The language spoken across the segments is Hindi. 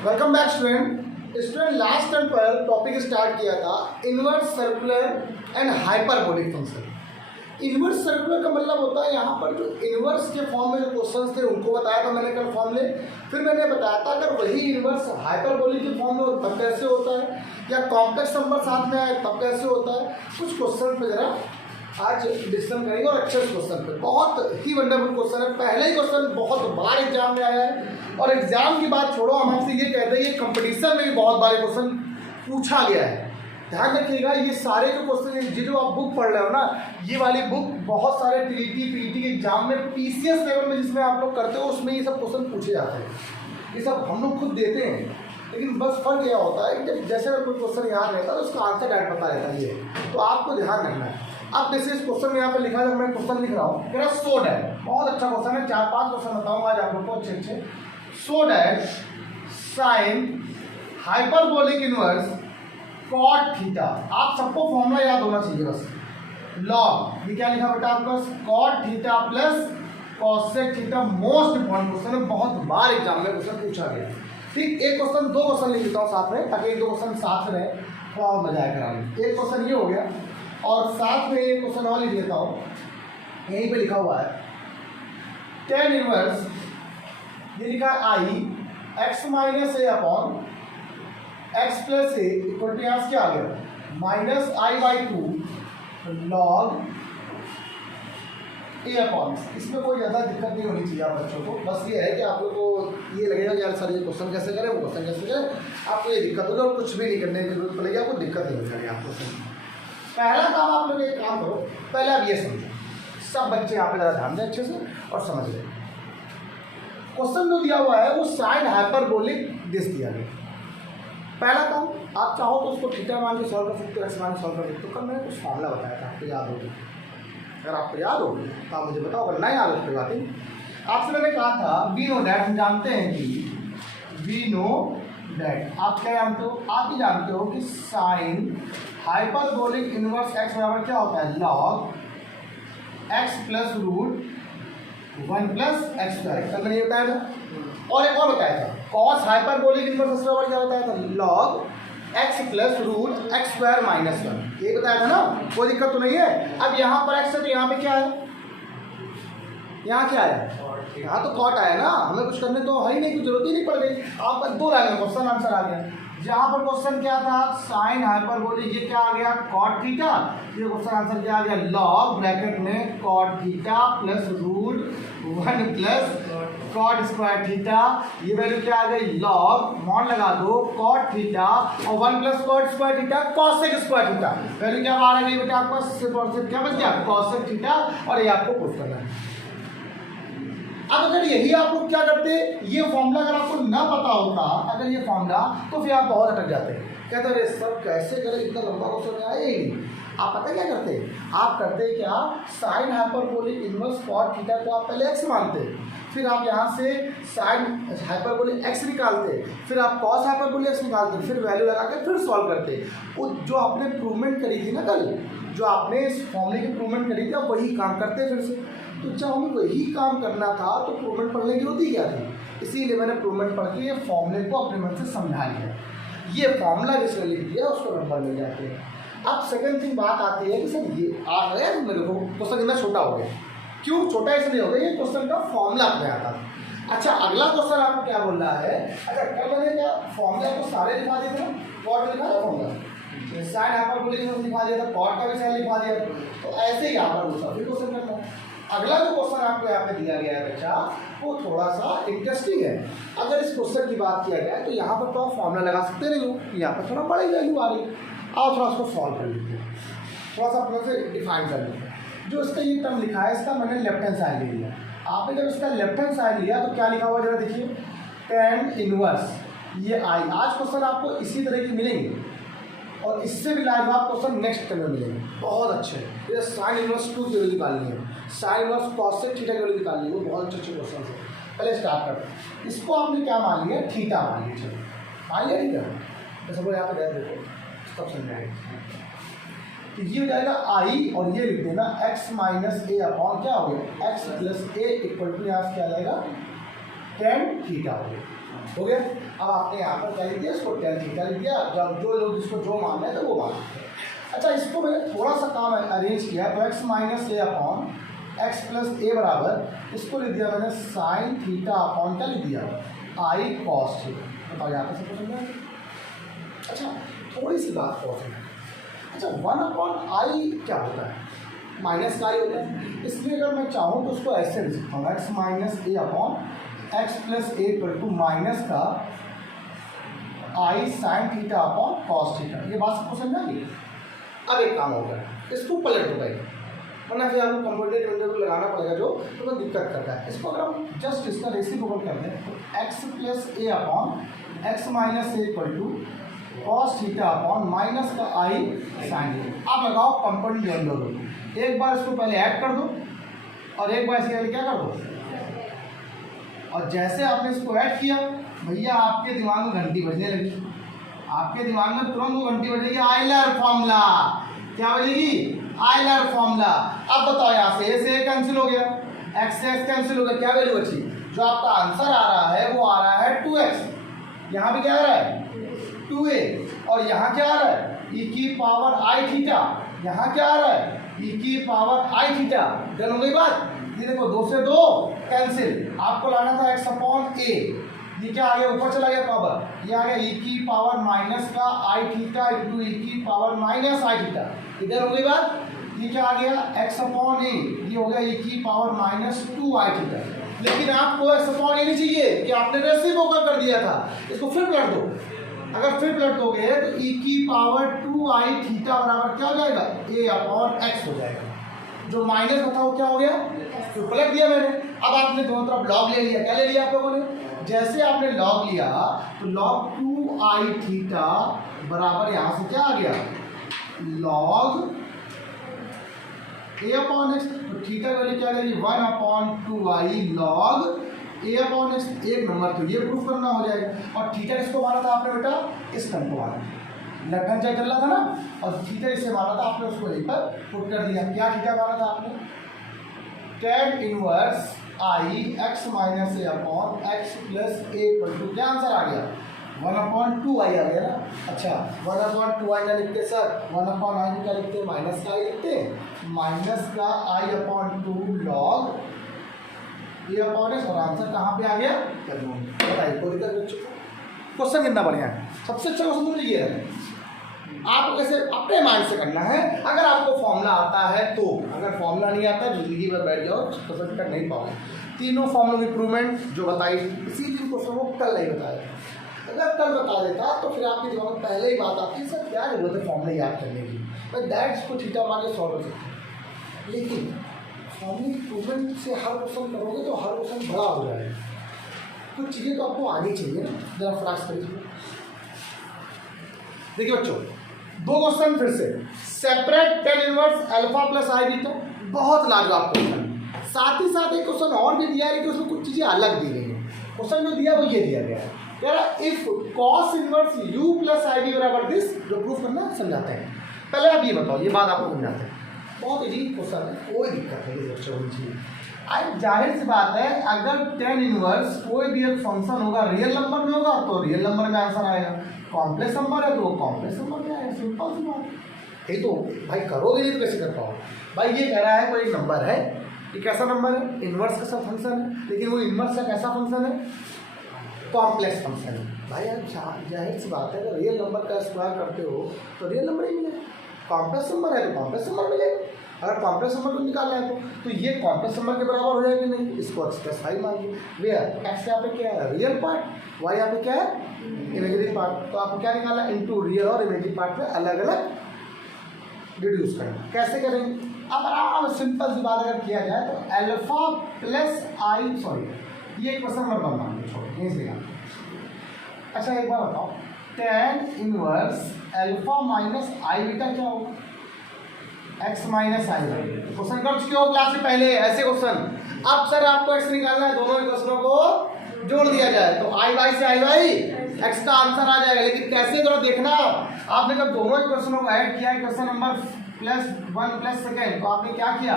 Welcome back student last time पर टॉपिक स्टार्ट किया था inverse circular and hyperbolic function. Inverse circular का मतलब होता है यहाँ पर जो इनवर्स के फॉर्म में जो क्वेश्चंस थे उनको बताया था मैंने कल फॉर्मूले। फिर मैंने बताया था अगर वही इनवर्स हाइपरबोलिक के फॉर्म में हो तब कैसे होता है, या कॉम्प्लेक्स नंबर साथ में आए तब कैसे होता है। कुछ क्वेश्चन पे जरा आज डिस्कशन करेंगे और अच्छे क्वेश्चन पे। बहुत ही वंडरफुल क्वेश्चन है, पहले ही क्वेश्चन बहुत बार एग्जाम में आया है। और एग्जाम की बात छोड़ो, हम आपसे ये कहते हैं कि कंपटीशन में भी बहुत बार क्वेश्चन पूछा गया है। ध्यान रखिएगा, ये सारे जो क्वेश्चन जो आप बुक पढ़ रहे हो ना, ये वाली बुक बहुत सारे पीईटी के एग्जाम में पीसीएस लेवल में जिसमें आप लोग करते हो उसमें ये सब क्वेश्चन पूछे जाते हैं। ये सब हम लोग खुद देते हैं, लेकिन बस फर्क यह होता है कि जैसे अगर कोई क्वेश्चन याद रहता है तो उसका आंसर डायरेक्ट पता रहता है। ये तो आपको ध्यान रखना है। अब जैसे इस क्वेश्चन में यहाँ पे लिखा है, मैं क्वेश्चन लिख रहा हूँ, मेरा सो डैट, बहुत अच्छा क्वेश्चन है, 4-5 क्वेश्चन बताऊंगा आज आप लोग को अच्छे। So that sine hyperbolic inverse cot theta. आप सबको फॉर्मूला याद होना चाहिए बस। लॉग, ये क्या लिखा बेटा आपका, cot theta plus cosec theta. Most important question है, बहुत बार एग्जाम में क्वेश्चन पूछा गया। ठीक, एक क्वेश्चन, दो क्वेश्चन लिख लेता हूँ साथ में, ताकि एक दो क्वेश्चन साथ रहे, थोड़ा और मजा आया कराने। एक क्वेश्चन ये हो गया और साथ में एक क्वेश्चन और लिख लेता हूँ, यहीं पे लिखा हुआ है tan इनवर्स, ये लिखा है i x minus a upon x plus a equal to यहाँ क्या आ गया minus i by 2 log a upon. इसमें कोई ज़्यादा दिक्कत नहीं होनी चाहिए आप बच्चों को, बस ये है कि आप लोग को ये लगेगा कि यार सर ये क्वेश्चन कैसे करें, वो क्वेश्चन कैसे करें, आपको ये दिक्कत होगी और कुछ भी नहीं करने की जरूरत पड़ेगी, आपको दिक्कत नहीं होगी आपको। पहला काम आप लोग एक काम करो, पहले आप ये समझो, सब बच्चे यहाँ पे ज़रा ध्यान दें अच्छे से और समझ लें। क्वेश्चन जो दिया हुआ है वो साइन हाइपरबोलिक दिस दिया गया। पहला काम, आप चाहो तो उसको थीटा मान के सॉल्व कर सकते हो, एक्स मान के सॉल्व कर सकते हो। कल मैंने कुछ फॉर्मूला बताया था, आपको याद होगी, अगर आपको याद हो तो आप मुझे बताओ, अगर नहीं याद हो कोई बात नहीं। आपसे मैंने कहा था वी नो डैट, हम जानते हैं कि वी नो डैट, आप क्या जानते हो, आप ही जानते हो कि साइन हाइपरबोलिक इनवर्स एक्स बराबर क्या होता है, log x plus root 1 plus x square. कल मैंने ये बताया था। और एक और बताया था, कॉस हाइपरबोलिक इनवर्स एक्स बराबर क्या बताया था, log x plus root x square minus 1। ये बताया था ना, कोई दिक्कत तो नहीं है। अब यहाँ पर एक्स है तो यहाँ पे क्या है, यहाँ क्या है, यहाँ तो कॉट आया ना, हमें कुछ करने तो है ही नहीं, कुछ जरूरत ही नहीं पड़ गई। आप 2 लाइन में क्वेश्चन आंसर आ गया। जहाँ पर क्वेश्चन क्या था, साइन हाइपरबोलिक, ये क्या आ गया कॉट थीटा, ये क्वेश्चन आंसर क्या आ गया, लॉग ब्रैकेट में cot theta plus root 1 plus cot square theta. ये वैल्यू क्या आ गई, लॉग मॉड लगा दो कॉट थीटा और 1 plus cot square theta cosec square theta. Value क्या आ रही है बेटा आपका, क्या बच गया, कॉसेक थीटा। और ये आपको प्रूफ करना है। अब अगर यही आप लोग क्या करते, ये फॉर्मूला अगर आपको ना पता होता, अगर ये फॉर्मूला, तो फिर आप बहुत अटक जाते हैं, कहते अरे सर कैसे करें, इतना लंबा क्वेश्चन आया ही नहीं। आप पता क्या करते, आप करते क्या, sine hyperbolic inverse cot theta को आप पहले एक्स मानते, फिर आप यहाँ से साइन हाइपरबोलिक एक्स निकालते, फिर आप कॉस हाइपरबोलिक एक्स निकालते, फिर वैल्यू लगा के फिर सॉल्व करते। वो जो आपने प्रूवमेंट करी थी ना कल, जो आपने इस फॉर्मूले की प्रूवमेंट करी थी, आप वही काम करते फिर से। तो जब हमें वही काम करना था तो प्रूवमेंट पढ़ने की जरूरत ही क्या थी, इसीलिए मैंने प्रूवमेंट पढ़ के ये फॉर्मूले को अपने मन से समझा लिया। ये फॉर्मूला जिसने लिख दिया उसको नंबर मिल जाते हैं। अब सेकंड थिंग बात आती है कि सर ये आ गया मेरे को क्वेश्चन कितना छोटा हो गया, क्यों छोटा इसलिए हो गया, ये क्वेश्चन का फॉर्मूला अपने आता था। अच्छा, अगला क्वेश्चन आपको क्या बोल रहा है, अच्छा कल मैंने क्या फॉर्मूला को सारे लिखा दिए थे, कॉट लिखा था फॉर्मूला, साइन हाइपरबोलिक लिखा दिया था, कॉट का भी साइन लिखा दिया, तो ऐसे ही यहाँ पर दूसरा फिर क्वेश्चन करना है। अगला जो क्वेश्चन आपको यहाँ पे दिया गया है बच्चा, वो थोड़ा सा इंटरेस्टिंग है। अगर इस क्वेश्चन की बात किया जाए तो यहाँ पर तो आप फॉर्मूला लगा सकते नहीं हो, यहाँ पर थोड़ा बड़ी वैल्यू आ रही है, आप थोड़ा उसको सॉल्व कर लीजिए, थोड़ा सा अपने से डिफाइन कर लीजिए। जो इसका ये टर्म लिखा है, इसका मैंने लेफ्ट हैंड साइड ले लिया। आपने जब इसका लेफ्ट हैंड साइड लिया तो क्या लिखा हुआ जरा देखिए, tan इनवर्स, ये आई। आज क्वेश्चन आपको इसी तरह की मिलेंगे और इससे भी लाजवाब क्वेश्चन नेक्स्ट टर्म में मिलेंगे, बहुत अच्छे। ये साइन इनवर्स 2 की वैल्यू निकालनी है, साइन इनवर्स कॉसेक थीटा की वैल्यू निकालनी है, वो बहुत अच्छे अच्छे क्वेश्चन है। पहले स्टार्ट करते हैं, इसको आपने क्या मान लिया, थीटा मान लिया, चलो मान लिया थीटा, तो सब यहाँ पर देखो तब समझाएंगे। तो ये हो जाएगा आई और ये लिख देना एक्स माइनस ए अपॉन क्या हो गया, x plus a equal to यहाँ से क्या आ जाएगा टेन थीटा हो गया। अब आपने यहाँ पर क्या लिख दिया, इसको टेन थीटा लिख दिया। जब जो लोग इसको जो मान रहे थे वो मान रहे। अच्छा, इसको मैंने थोड़ा सा काम अरेंज किया, तो x minus a upon x plus ए बराबर, इसको लिख दिया मैंने साइन थीटा अपॉन क्या लिख दिया, आई कॉस थीटा। बताओ यहाँ पर सबको समझ में? अच्छा, थोड़ी सी बात और है। अच्छा, 1 अपॉन आई क्या होता है, माइनस का आई होता है। इसलिए अगर मैं चाहूँ तो उसको ऐसे लिख सकता हूँ, x minus a upon x plus a equal to minus का i sine theta upon cos theta. ये बात सबको समझ में? अब एक काम होगा, इसको पलट दो भाई, वरना फिर आपको कंप्यूटर विंडो को लगाना पड़ेगा जो, तो वो दिक्कत करता है। इसको अगर हम जस्ट इसका रेसिप्रोकल कर दें तो x plus a upon x minus a equal to cos theta upon minus का आई साइन थीटा। आप लगाओ कंपाउंड विंडो को, एक बार इसको पहले ऐड कर दो और एक बार इसके क्या कर दो, और जैसे आपने इसको ऐड किया भैया आपके दिमाग में घंटी बजने लगी, आपके दिमाग में तुरंत वो घंटी बजेगी, आयलर फॉर्मूला। क्या बजेगी? Euler formula. अब बताओ यहाँ से ए कैंसिल हो गया, एक्स से एक्स कैंसिल हो गया, क्या वैल्यू बची? जो आपका आंसर आ रहा है वो आ रहा है 2x। यहाँ पे क्या आ रहा है 2a, और यहाँ क्या आ रहा है e की पावर आई थीटा। यहाँ क्या आ रहा है e की पावर आई थीटा। डन हो गई बात? ये देखो 2 से 2 कैंसिल, आपको लाना था x अपॉन a, ये क्या आ गया, ऊपर चला गया पावर, ये आ गया e की पावर माइनस का आई थीटा इंटू e की पावर माइनस आई थीटा। इधर हो गई बात? ये क्या आ गया x अपॉन ए, ये हो गया e की पावर माइनस 2 आई थीटा। लेकिन आपको x अपॉन ए नहीं चाहिए कि आपने रेसिप्रोकल कर दिया था, इसको फिर पलट दो। अगर फिर पलट दोगे तो e की पावर 2 आई थीटा बराबर क्या हो जाएगा, a अपॉन एक्स हो जाएगा। जो माइनस बताओ क्या हो गया, तो पलट दिया मैंने। अब आपने दोनों तरफ लॉग ले लिया, क्या ले लिया आप लोगों ने? जैसे आपने लॉग लिया तो लॉग 2 आई थीटा बराबर यहाँ से क्या आ गया, लॉग ए अपॉन एक्स। तो थीटा वैल्यू क्या लगेगी 1 upon 2 I log a upon x. एक नंबर तो ये प्रूफ करना हो जाएगा। और थीटा किसको माना था आपने बेटा, इस टर्म को माना, लेफ्ट हैंड साइड चल रहा था ना, और थीटा इससे माना था आपने, उसको यहीं पर पुट कर दिया। क्या थीटा माना था आपने, tan inverse i x minus a upon x plus a equal to, क्या आंसर आ गया 1 अपॉन 2 आई आ गया ना। अच्छा, 1 अपॉन 2 आई ना लिखते सर, 1 अपॉन आई क्या लिखते, माइनस का आई लिखते, माइनस का आई upon 2 log a upon x, और आंसर कहाँ पे आ गया, बताइए। कोई दिक्कत बच्चों को? क्वेश्चन कितना बढ़िया है, सबसे अच्छा क्वेश्चन तो ये है। आपको कैसे अपने माइंड से करना है, अगर आपको फॉर्मूला आता है तो, अगर फॉर्मूला नहीं आता जिंदगी भर बैठ जाओ क्वेश्चन कर नहीं पाओगे। तीनों फॉर्मूलों की इंप्रूवमेंट जो बताई इसी दिन क्वेश्चन को कल नहीं बताया, अगर कल बता देता तो फिर आपके दिमाग में पहले ही बात आती है सर क्या जरूरत है फॉर्मूला याद करने की, भाई दैट्स को थीटा मान के सॉल्व कर सकते। लेकिन फॉर्मूला इंप्रूवमेंट से हर क्वेश्चन करोगे तो हर क्वेश्चन बड़ा हो जाएगा। कुछ चीज़ें तो आपको आनी चाहिए ना, जरा फ्लैश करिए। देखिए बच्चों, दो क्वेश्चन फिर से, separate tan inverse alpha plus i beta, बहुत लाजवाब क्वेश्चन। साथ ही साथ एक क्वेश्चन और भी दिया है कि उसमें कुछ चीजें अलग दी गई हैं। क्वेश्चन जो दिया वो ये दिया गया है, कह रहा if cos inverse u plus i b बराबर दिस, जो प्रूफ करना समझाते हैं। पहले आप ये बताओ, ये बात आपको समझाते हैं, बहुत इजी क्वेश्चन है, कोई दिक्कत नहीं है बच्चों को। आज जाहिर सी बात है, अगर tan इनवर्स कोई भी एक फंक्शन होगा रियल नंबर में होगा तो रियल नंबर में आंसर आएगा, कॉम्प्लेक्स नंबर है तो वो कॉम्प्लेक्स नंबर में आएगा, सिंपल सी बात। ये तो भाई करोगे नहीं तो कैसे कर पाओगे भाई। ये कह रहा है कोई नंबर है, ये कैसा नंबर है, इनवर्स का सब फंक्शन है, लेकिन वो इनवर्स का कैसा फंक्शन है, कॉम्प्लेक्स फंक्शन है। भाई यार जाहिर सी बात है, अगर रियल नंबर का स्क्वायर करते हो तो रियल नंबर ही मिलेगा, कॉम्प्लेक्स नंबर है तो कॉम्प्लेक्स नंबर मिलेगा। अगर कॉम्प्लेक्स नंबर को निकालना है तो ये कॉम्प्लेक्स नंबर के बराबर हो जाएगा नहीं, इसको एक्स प्लस फाइव मान लीजिए। वेयर एक्स यहाँ पे क्या है, रियल पार्ट, वाई यहाँ पे क्या है, इमेजिनरी पार्ट। तो आपको क्या निकालना है, इनटू रियल और इमेजिनरी पार्ट में अलग अलग रिड्यूस करना। कैसे करेंगे, अब आराम सिंपल सी बात अगर किया जाए तो अल्फा प्लस आई, सॉरी ये क्वेश्चन नंबर 1 मान लो, छोड़ो यहीं से निकाल। अच्छा एक बार बताओ, tan inverse alpha minus i beta क्या होगा, एक्स माइनस आई। क्वेश्चन कर चुके हो क्लास से पहले ऐसे क्वेश्चन। अब सर आपको एक्स निकालना है, दोनों क्वेश्चनों को जोड़ दिया जाए तो आई वाई से आई वाई एक्स का आंसर आ जाएगा। लेकिन कैसे जरा देखना, आपने जब दोनों क्वेश्चनों को ऐड किया, क्वेश्चन नंबर +1 +2, तो आपने क्या किया,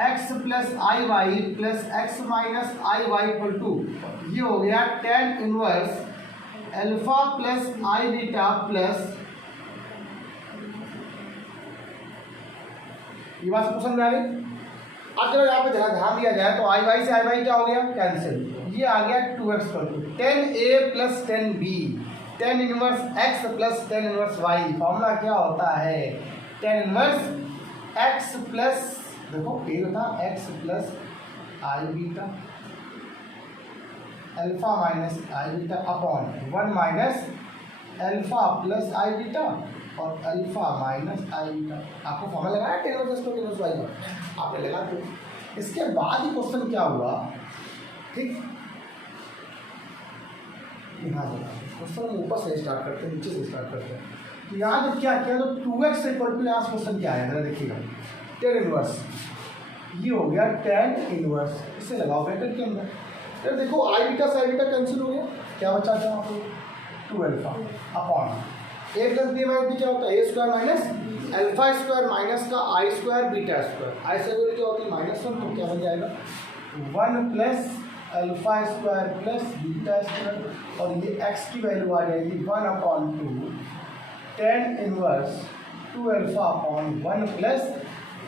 x plus i y plus x minus i y equal to, ये हो गया tan inverse alpha plus i beta plus, ये बात क्वेश्चन में आ गई। अब चलो यहाँ पे ध्यान दिया जाए तो आई वाई से आई वाई क्या हो गया, कैंसिल, ये आ गया 2x equal to 10a plus 10b, 10 inverse x plus 10 inverse y। Formula क्या होता है, 10 इनवर्स x प्लस, देखो ये होता x plus i beta alpha minus i beta upon 1 minus alpha plus i beta और अल्फा माइनस आई बीटा। आपको फॉर्मूला लगाया 10 इनवर्स x प्लस y का, आपने लगा दो। इसके बाद ही क्वेश्चन क्या हुआ, ठीक, यहाँ क्वेश्चन हम ऊपर से स्टार्ट करते हैं, नीचे से स्टार्ट करते हैं। तो यहाँ जब क्या किया तो 2x इक्वल टू, यहाँ क्वेश्चन क्या है जरा देखिएगा, 10 इनवर्स, ये हो गया 10 इनवर्स, इसे लगाओ ब्रैकेट के अंदर। फिर देखो आई बीटा से आई बीटा कैंसिल हो गया, क्या बचा था आपको 2 alpha upon a plus b minus b क्या होता है, a square minus alpha square minus का i square beta square, i square क्या होती है -1, तो क्या बन जाएगा 1 plus alpha square plus beta square, और ये x की वैल्यू आ जाएगी 1/2 10 inverse 2 alpha upon 1 plus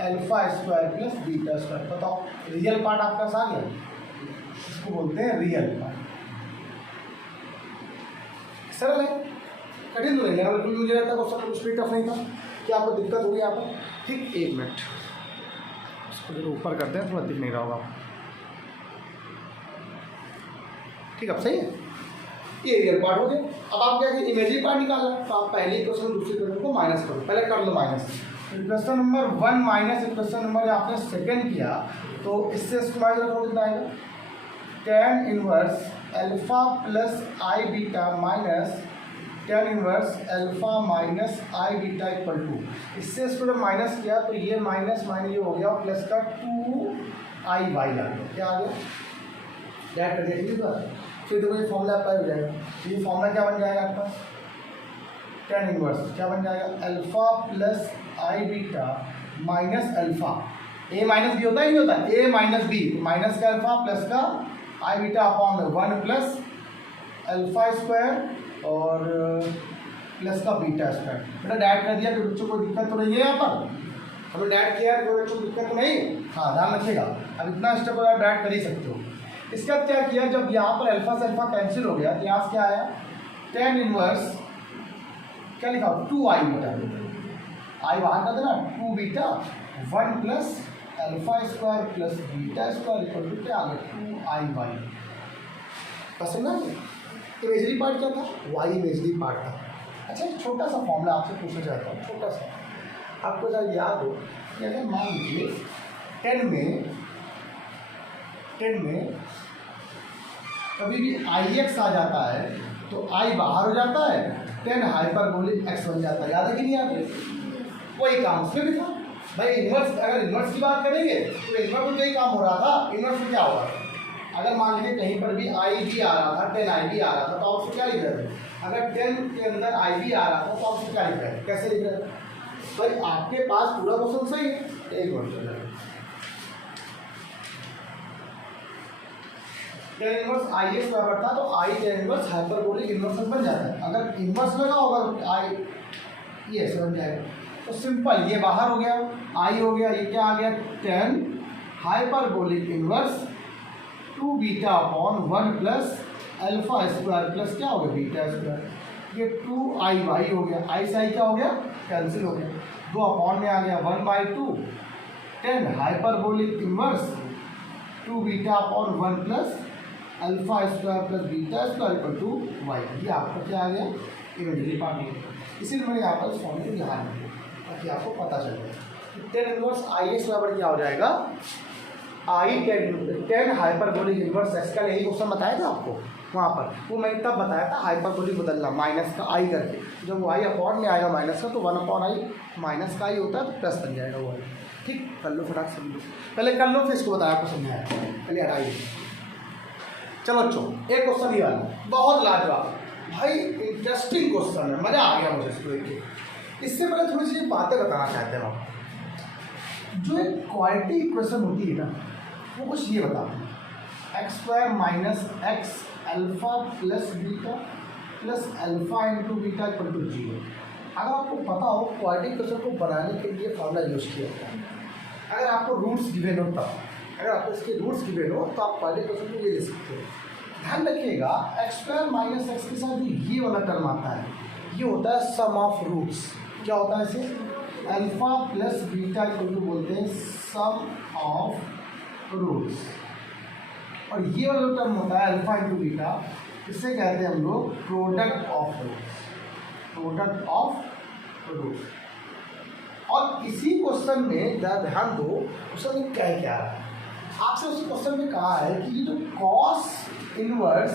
alpha square plus beta square. बताओ रियल पार्ट आपका आ गया, इसको बोलते हैं रियल पार्ट। सरल है, कठिन तो नहीं है, बिल्कुल मुझे लगता है क्वेश्चन कुछ भी टफ नहीं था। क्या आपको दिक्कत होगी यहाँ पर, ठीक, 1 मिनट इसको जरूर ऊपर करते हैं, थोड़ा दिख नहीं रहा होगा, ठीक, अब सही है, ये रियल पार्ट हो गया। अब आप क्या करें, इमेजिनरी पार्ट निकालना, तो आप पहले इक्वेशन दूसरी इक्वेशन को माइनस करो, पहले कर लो minus, equation number 1 minus equation number आपने सेकंड किया, तो इससे इसको माइनस रखो कितना आएगा 10 inverse alpha plus i beta minus 10 inverse alpha minus i beta equal to, इससे इसको जब माइनस किया तो ये माइनस माइनस ये हो गया प्लस का 2i y आ गया, क्या आ गया, ऐड कर दिया, फिर देखो ये फॉर्मूला अप्लाई हो जाएगा। ये फॉर्मूला क्या बन जाएगा आपका 10 इनवर्स क्या बन जाएगा alpha plus i beta minus alpha, A minus B होता है, नहीं होता, ए माइनस बी माइनस का अल्फा प्लस का आई बीटा अपॉन में 1 प्लस अल्फा स्क्वायर और प्लस का बीटा स्क्वायर। बेटा डैट कर दिया कि बच्चों को दिक्कत तो नहीं है, यहाँ पर हमने डैट किया तो बच्चों को दिक्कत तो नहीं, हाँ ध्यान रखिएगा, अब इतना स्टेप आप डैट कर ही सकते हो। इसके बाद क्या किया, जब यहाँ पर अल्फा से अल्फा कैंसिल हो गया तो यहाँ से क्या आया 10 इनवर्स क्या लिखा 2i बीटा, आई बाहर कर देना 2 beta 1 plus alpha square plus beta square equal to क्या आ गया 2i y। पसंद ना, इमेजरी पार्ट क्या था, y इमेजरी पार्ट था। अच्छा एक छोटा सा फॉर्मूला आपसे पूछना चाहता हूँ, छोटा सा, आपको जरा याद हो कि अगर मान लीजिए 10 में कभी भी ix आ जाता है तो i बाहर हो जाता है, 10 हाइपरबोलिक x बन जाता है, याद है कि नहीं याद है, वही काम उसमें भी था भाई। इन्वर्स, अगर इन्वर्स की बात करेंगे तो इन्वर्स में यही काम हो रहा था। इन्वर्स में क्या हुआ, अगर मान लीजिए कहीं पर भी आई भी आ रहा था 10 आई भी आ रहा था तो आप उसको क्या लिख रहे थे, अगर 10 के अंदर आई भी आ रहा था तो आप उसको क्या लिख रहे थे, कैसे लिख रहे थे भाई, आपके पास पूरा क्वेश्चन सही है, एक मिनट 10 इनवर्स आई एक्स बराबर था तो आई 10 इनवर्स हाइपरबोलिक इनवर्स बन जाता है। अगर इनवर्स लगा होगा आई ये ऐसे बन जाएगा, तो सिंपल ये बाहर हो गया, आई हो गया, ये क्या आ गया 10 hyperbolic inverse 2 beta upon 1 plus alpha square plus क्या हो गया बीटा स्क्वायर, ये 2i y हो गया, आई से आई क्या हो गया कैंसिल हो गया, 2 अपॉन में आ गया 1/2 10 hyperbolic inverse 2 beta upon 1 plus alpha square plus beta square equal to y। ये आपका क्या आ गया इमेजरी पार्ट। इसीलिए मैंने यहाँ पर फॉर्मूले को ध्यान रखिए ताकि आपको पता चल जाए 10 इनवर्स आई एक्स बराबर क्या हो जाएगा आई 10 हाइपरबोलिक इनवर्स एक्स का, यही क्वेश्चन बताया था आपको वहाँ पर, वो मैंने तब बताया था हाइपरबोलिक बदलना माइनस का आई करके, जब वो आई अपॉन में आएगा माइनस का तो 1/i माइनस का आई होता है तो प्लस बन जाएगा वो, ठीक, कर लो फटाक से, पहले कर लो फिर इसको बताया आपको समझाया, पहले हटाइए। चलो बच्चों एक क्वेश्चन ये वाला बहुत लाजवाब भाई, इंटरेस्टिंग क्वेश्चन है, मज़ा आ गया मुझे इसको देख के। इससे पहले थोड़ी सी बातें बताना चाहते हैं आप, जो एक क्वालिटी इक्वेशन होती है ना, वो कुछ ये बताती है, x square minus x alpha plus beta plus alpha into beta equal to 0। अगर आपको पता हो क्वाड्रेटिक इक्वेशन को बनाने के लिए फॉर्मूला यूज किया जाता है, अगर आपको रूट्स गिवन हो तब, अगर आपको इसके रूट्स गिवन हो तो आप क्वाड्रेटिक इक्वेशन को ये लिख सकते हो। ध्यान रखिएगा एक्स स्क्वायर माइनस एक्स के साथ जो ये वाला टर्म आता है ये होता है सम ऑफ रूट्स। क्या होता है इसे? Alpha plus beta equal to बोलते हैं सम ऑफ रूट्स। और ये वाला टर्म होता है अल्फा इंटू बीटा, इसे कहते हैं हम लोग product of roots, product of root. और इसी क्वेश्चन में ध्यान दो, क्वेश्चन में क्या क्या है, आपसे उस क्वेश्चन में कहा है कि ये जो cos inverse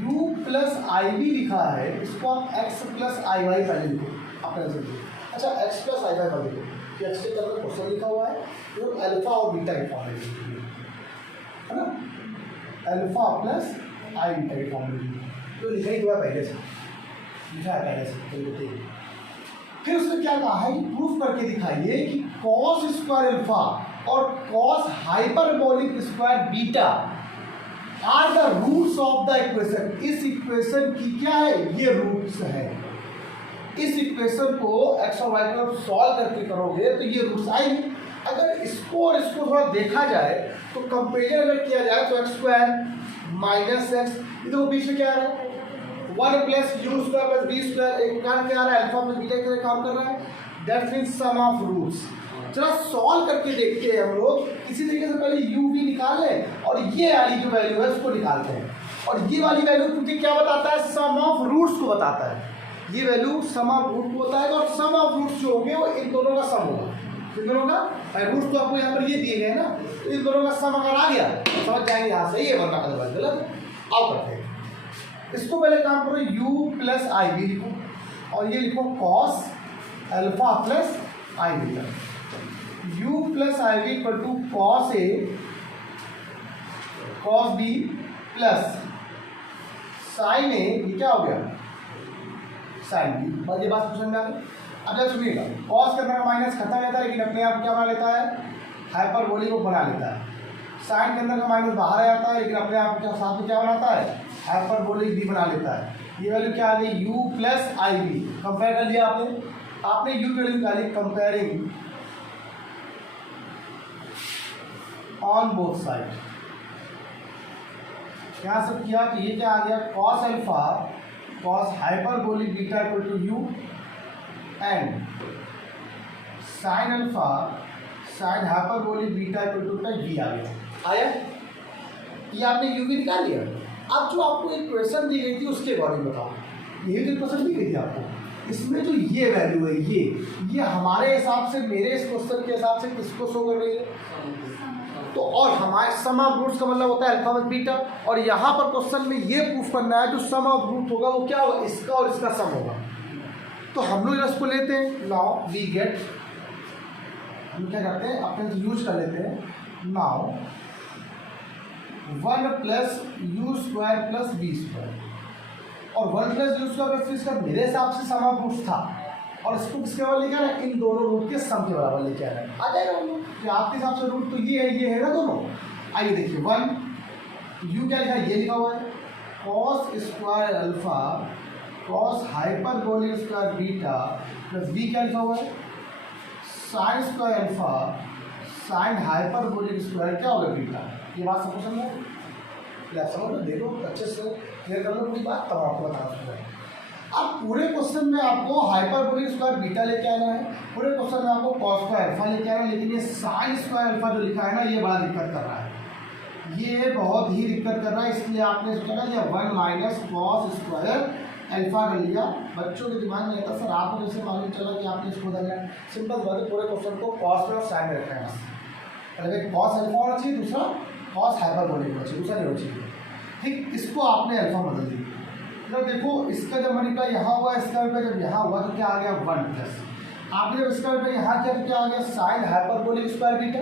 u plus i v लिखा है इसको आप x प्लस आई वाई पहले लिखो अपने से। अच्छा x प्लस आई वाई पहले लिखो कि x के तरफ क्वेश्चन लिखा हुआ है तो अल्फा और बीटा की फॉर्म है ना, अल्फा प्लस आई बीटा की फॉर्म तो लिखा ही हुआ पहले से, लिखा है पहले से। फिर उसने क्या कहा है कि प्रूफ करके दिखाइए कि कॉस स्क्वायर अल्फा और cos hyperbolic square beta are the roots of the equation. इस इक्वेशन की क्या है? ये रूट्स है। इस इक्वेशन को एक्स और वाई को सॉल्व करके करोगे तो ये रूट्स आएंगे। अगर इसको और इसको थोड़ा देखा जाए तो कंपेरिजन अगर किया जाए तो एक्स स्क्वायर माइनस एक्स, इधर बीच में क्या आ रहा है 1 plus u square plus b square, एक कारण क्या आ रहा है अल्फा प्लस बीटा की तरह काम कर रहा है, that means sum of roots. जरा सॉल्व करके देखते हैं हम लोग, इसी तरीके से पहले यू भी निकाल लें और ये वाली जो वैल्यू है उसको निकालते हैं। और ये वाली वैल्यू क्योंकि क्या बताता है? सम ऑफ रूट्स को बताता है। ये वैल्यू सम ऑफ रूट को बताएगा और सम ऑफ रूट्स जो होंगे वो इन दोनों का सम होगा। इन दोनों का रूट्स तो आपको यहाँ पर ये दिए गए ना, तो इन दोनों का सम अगर आ गया समझ जाएंगे यहाँ से, ये वरना अदरवाइज गलत। आओ करते हैं इसको, पहले काम करो u प्लस आई बी लिखो और ये लिखो cos alpha plus i b. u plus i b equal to cos a cos b plus sine a, ये क्या हो गया साइन बी। बस ये बात समझ में आ गई। अब जब सुनिएगा कॉस के अंदर का माइनस खत्म रहता है लेकिन अपने आप क्या बना लेता है? हाइपरबोलिक को बना लेता है। साइन के अंदर का माइनस बाहर आ जाता है लेकिन अपने आप के साथ में क्या बनाता है? हाइपरबोलिक भी बना लेता है। ये वैल्यू क्या आ गई? u plus i B. Compare कर लिया आपने u की वैल्यू निकाली कंपेयरिंग ऑन बोथ साइड। यहाँ सब किया तो ये क्या आ गया? Cos alpha cos hyperbolic beta equal to u and sine alpha sine hyperbolic beta equal to v आ गया। आया? ये आपने u भी निकाल लिया। अब जो आपको इक्वेशन दी गई थी उसके बारे में बताओ, यही तो इक्वेशन दी गई थी आपको, इसमें जो ये वैल्यू है ये हमारे हिसाब से, मेरे इस क्वेश्चन के हिसाब से किसको शो कर रही है? तो और हमारे सम ऑफ रूट्स का मतलब होता है अल्फा प्लस बीटा, और यहाँ पर क्वेश्चन में ये प्रूफ करना है जो सम ऑफ रूट होगा वो क्या होगा? इसका और इसका सम होगा। तो हम लोग इसको लेते हैं, नाउ वी गेट, हम क्या करते हैं अपने यूज कर लेते हैं, now 1 plus u square plus b square, और 1 plus u square plus b square मेरे हिसाब से सम ऑफ रूट्स था और इसको किसके बराबर लेके आना है? इन दोनों रूट के सम के बराबर लेके आना है। आ जाएगा हम लोग कि आपके हिसाब से रूट तो ये है ना दोनों। आइए देखिए 1 यू क्या लिखा है? ये लिखा हुआ है cos square alpha cos hyperbolic square beta plus b क्या लिखा हुआ है? Sine square alpha sine hyperbolic square क्या होगा? बीटा। ये बात सबको समझ में? समझ लो, देखो अच्छे से क्लियर कर लो पूरी बात, तब आपको बताना। अब पूरे क्वेश्चन में आपको हाइपरबोलिक स्क्वायर बीटा लेके आना है, पूरे क्वेश्चन में आपको कॉस स्क्वायर अल्फा लेके आना है, लेकिन ये साइन स्क्वायर अल्फा जो लिखा है ना ये बड़ा दिक्कत कर रहा है, ये बहुत ही दिक्कत कर रहा है। इसलिए आपने इसको क्या लिया? 1 माइनस कॉस स्क्वायर अल्फा कर लिया। बच्चों के दिमाग में रहता सर आपको जैसे मालूम चला कि आपने इसको बदलना है, सिंपल बात है, पूरे क्वेश्चन को कॉस में और साइन में रखना है। पहले कॉस अल्फा होना चाहिए, दूसरा कॉस हाइपरबोलिक होना चाहिए, दूसरा नहीं होना चाहिए। ठीक, इसको आपने अल्फा बदल दिया। तो देखो इसका जब मल्टीप्लाई यहाँ हुआ, इसका मल्टीप्लाई जब यहाँ हुआ तो क्या आ गया? 1 प्लस, आपने जब इसका मल्टीप्लाई यहाँ किया तो क्या आ गया? Sign hyperbolic square beta.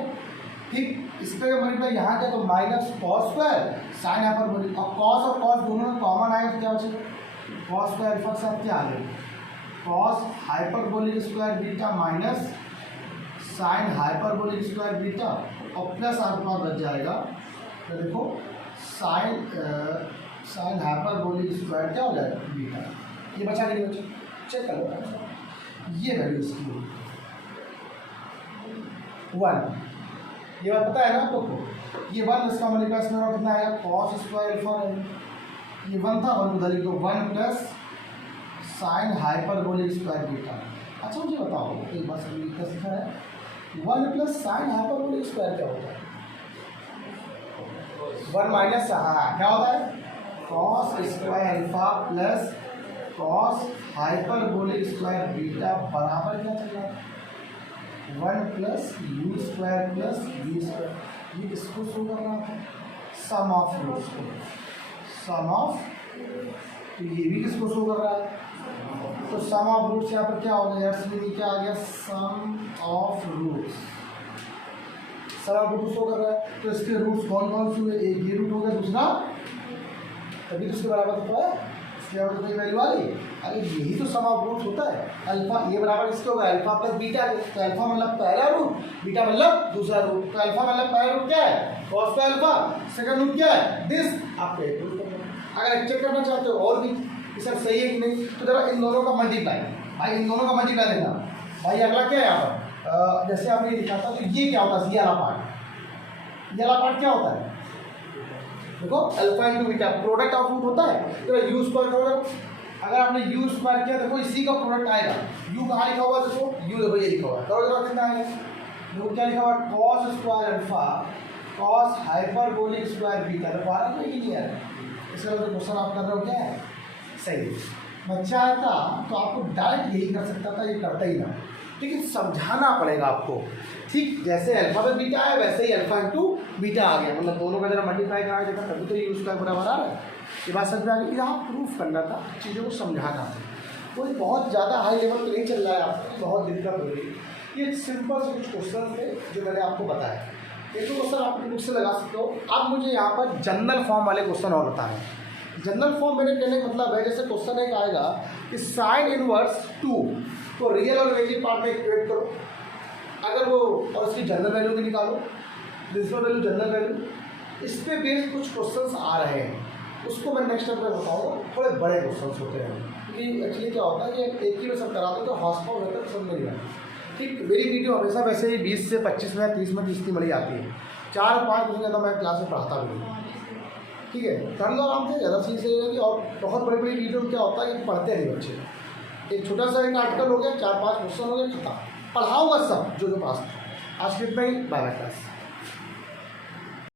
ठीक, इसका जब मल्टीप्लाई यहाँ किया तो minus cos square sine hyperbolic, और कॉस दोनों में कॉमन आएगा तो क्या बचेगा? कॉस स्क्वायर अल्फा के साथ क्या आ गया? Cos hyperbolic square beta minus sign hyperbolic square beta और प्लस अल्फा बच जाएगा। तो देखो साइन हाइपरबोलिक स्क्वायर क्या हो जाएगा बीटा, ये बचा कि नहीं बचा, चेक कर लो। ये वैल्यू इसकी होगी 1, ये बात पता है ना आपको, ये 1 इसका मल्टीप्लाई में कितना आएगा कॉस स्क्वायर अल्फा है, ये 1 था 1 उधर, तो 1 plus sign hyperbolic square beta. अच्छा मुझे बताओ एक बात समझ लिखा है 1 प्लस साइन हाइपरबोलिक स्क्वायर क्या होता है, 1 माइनस क्या होता है cos square alpha plus cos hyperbolic square beta बराबर क्या चल रहा है 1 plus u square plus v square. ये किसको शो कर रहा है सम ऑफ रूट्स को, सम ऑफ, तो ये भी किसको शो कर रहा है, तो सम ऑफ रूट्स यहाँ पर क्या हो गया यार, क्या आ गया sum of roots, sum of roots show कर रहा है। तो इसके रूट्स कौन कौन से हुए, एक ये रूट हो गया, दूसरा तभी तो उसके बराबर होता है, इसके बराबर तो कोई वैल्यू आ गई। अरे यही तो सम ऑफ रूट्स होता है, अल्फा ये बराबर इसके होगा अल्फा प्लस बीटा, तो अल्फा मतलब पहला रूट, बीटा मतलब दूसरा रूट, तो अल्फा मतलब पहला रूट क्या है कॉस का अल्फा, सेकंड रूट क्या है दिस, आपको एक रूट करना है। अगर चेक करना चाहते हो और भी सर सही है कि नहीं, तो जरा इन दोनों का मल्टीप्लाई, भाई इन दोनों का मल्टीप्लाई देना। भाई अगला क्या है यहाँ पर, जैसे आपने लिखा था तो ये क्या होता है, ये वाला पार्ट, ये वाला पार्ट क्या होता है, देखो alpha into beta product of root होता है, तो यू स्क्वायर करोगे, अगर आपने यू स्क्वायर किया देखो इसी का प्रोडक्ट आएगा, यू कहाँ लिखा हुआ है देखो, यू देखो ये लिखा हुआ है, करोगे तो कितना आएगा, देखो क्या लिखा हुआ है cos square alpha cos hyperbolic square beta, तो 12 तो ही नहीं है, इसका मतलब क्वेश्चन आप कर रहे हो क्या है सही। बच्चा आता तो आपको डायरेक्ट यही कर सकता था, ये करता ही ना, लेकिन समझाना पड़ेगा आपको, ठीक जैसे अल्फा पे बीटा है वैसे ही अल्फा इंटू बीटा आ गया, मतलब दोनों का जरा मल्टीप्लाई करा देखा तभी तो यूज का बराबर आ रहा है, ये बात समझ में आ गई। यहाँ प्रूफ करना था, चीज़ों को समझाना था, कोई बहुत ज़्यादा हाई लेवल पे नहीं चल रहा है आपको, बहुत दिक्कत हो रही। ये सिंपल से कुछ क्वेश्चन थे जो मैंने आपको बताया, एक तो क्वेश्चन आप बुक से लगा सकते हो। अब मुझे यहाँ पर जनरल फॉर्म वाले क्वेश्चन और बता रहे हैं। जनरल फॉर्म मेरे कहने का मतलब है, जैसे क्वेश्चन एक आएगा कि साइन इनवर्स 2 तो रियल और इमेजिनरी पार्ट में इक्वेट करो, अगर वो और उसकी जनरल वैल्यू भी निकालो, प्रिंसिपल वैल्यू जनरल वैल्यू, इस पे बेस्ड कुछ क्वेश्चंस आ रहे हैं, उसको मैं नेक्स्ट टाइम में बताऊँगा। थोड़े बड़े क्वेश्चंस होते हैं, क्योंकि एक्चुअली क्या होता है कि एक ही में सब कराते तो हॉस पावर रहता है, पसंद नहीं आता। ठीक, मेरी वीडियो हमेशा वैसे ही 20 से 25 मिनट 30 मिनट जितनी बड़ी आती है, 4-5 क्वेश्चन ज़्यादा मैं क्लास में पढ़ाता भी नहीं, ठीक है, कर लो आराम से, ज़्यादा चीज़ सही रहेगी। और बहुत बड़ी बड़ी वीडियो में क्या होता है कि पढ़ते नहीं बच्चे, एक छोटा सा एक आर्टिकल हो गया, 4-5 क्वेश्चन हो गए, खत्म, पढ़ाऊँगा सब जो पास। आज कितना ही, बाय बाय क्लास।